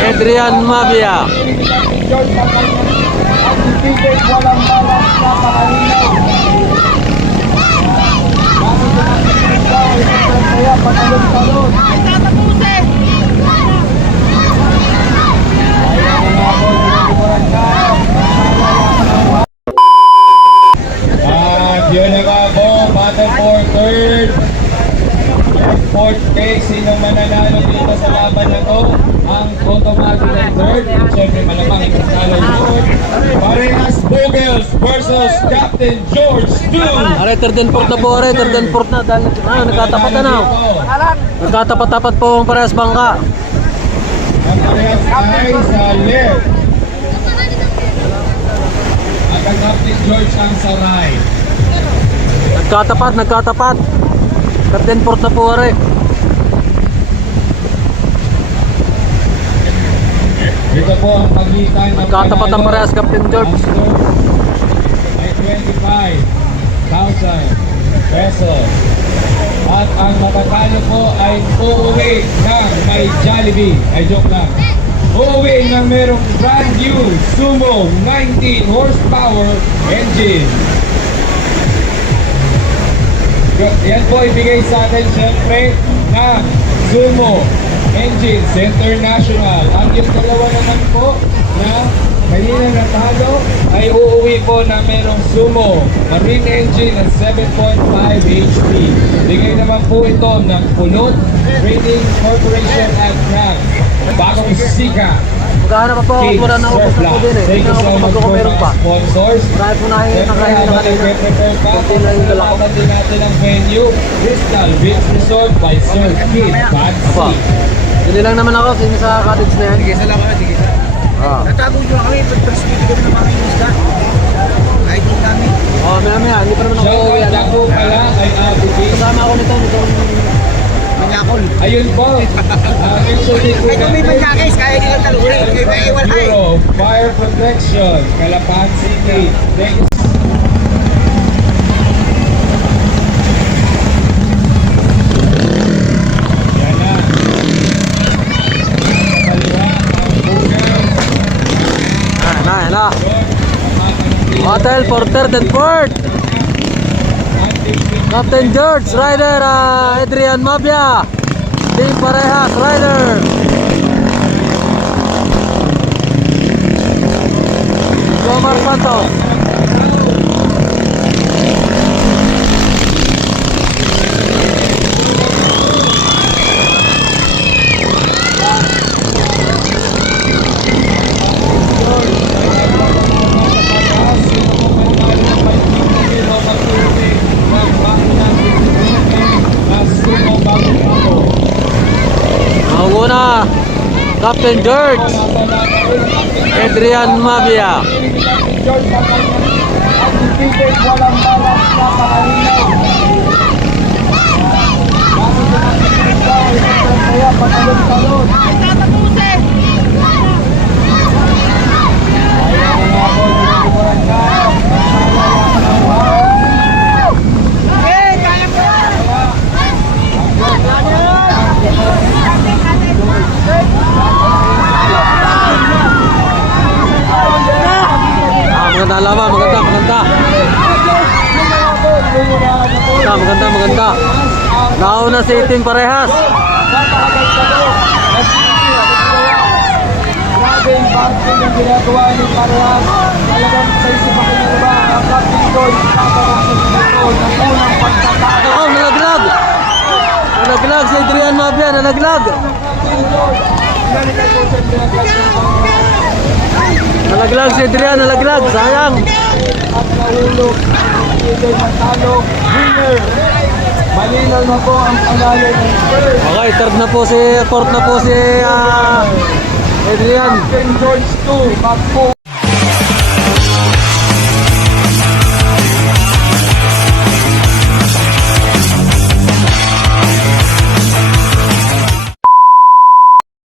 Adrian Mabia. Walang balas na pakalinaw. Kaya patalon-talon. At yun na nga po, battle for third and fourth place. Sino mananalo dito sa laban na to? Ang automatic and third. Siyempre malamang itatalo yun. Parehas Bogels versus Captain George Doom. Aray, third and fourth na po, aray, third and fourth na. Dahil nagkatapat na. Nagkatapat-tapat po ang parehas bangka. Ang parehas ay sa left. At ang Captain George ang sa right. Nagkatapat. Third and fourth na po, aray. Dito po ang pagitan ng Nagkatapat ang parehas, Captain George. Ang score ay 25,000 pesos. At ang matatalo po ay uuwi ng may Jollibee. Ay, joke lang. Uuwi ng merong brand new Sumo 19 horsepower engine. Yan po ibigay sa atin siyempre ng Sumo Engines International. Ang yung dalawa naman po na kanina natalo ay uuwi po na merong Sumo Marine Engine at 7.5 HP. Bigay naman po ito ng Pulot Trading Corporation at ng Bagong Sika Maghahanap pa po ako, King wala na ako po Surplus. din eh. Thank you so much Mag po meron mga pa. sponsors. Marami po na kayo Siyempre, nakain na habang kanina. nagpe-prepare pa, Kunti lang yung dala ko. pagkakalaman din natin ang venue, Crystal Beach Resort by Sir Kid Apa. Badsy. Hindi lang naman ako, sino sa cottage na yan. Sige, salamat. Sige, Ah. natago nyo kami. Pag-transmit kami ng mga isda. Kahit hindi kami. Oh, maya, hindi pa naman ako Shout uuwi. out na po pala kay Ate B. Kasama ako nitong Manyakol. Ayun po. Actually, po Ay, kung may natin, manyakis, kaya nila talunin. Kaya may iwan ay. Bureau of Fire Protection, Calapan City. Thank you. Yan na. Sa kaliwa, ang Bugel. na. Hotel for third and fourth. Captain George, rider, Adrian Mabia. Team Parehas, rider. Jomar Santos. Ang una, Captain George, Adrian Mabia. Walang balas na pakalinaw. Kaya patalon-talon. Maganda laban, maganda. Maganda. Nauna si Team Parehas. Grabe yung barking yung ginagawa ni Parehas. Talagang sa isip ako na ba ang Captain George paparasin ito ng unang pagtatalo. Oh, nalaglag. Nalaglag si Adrian Mabia, nalaglag. Captain George, nalagay po siya Nalaglag si Adrian, nalaglag. Sayang. at nahulog. Ibigay matalo. Winner. Malinaw na po ang pangalan ng third. Okay, fourth na po si Adrian. Captain George 2, Magpo.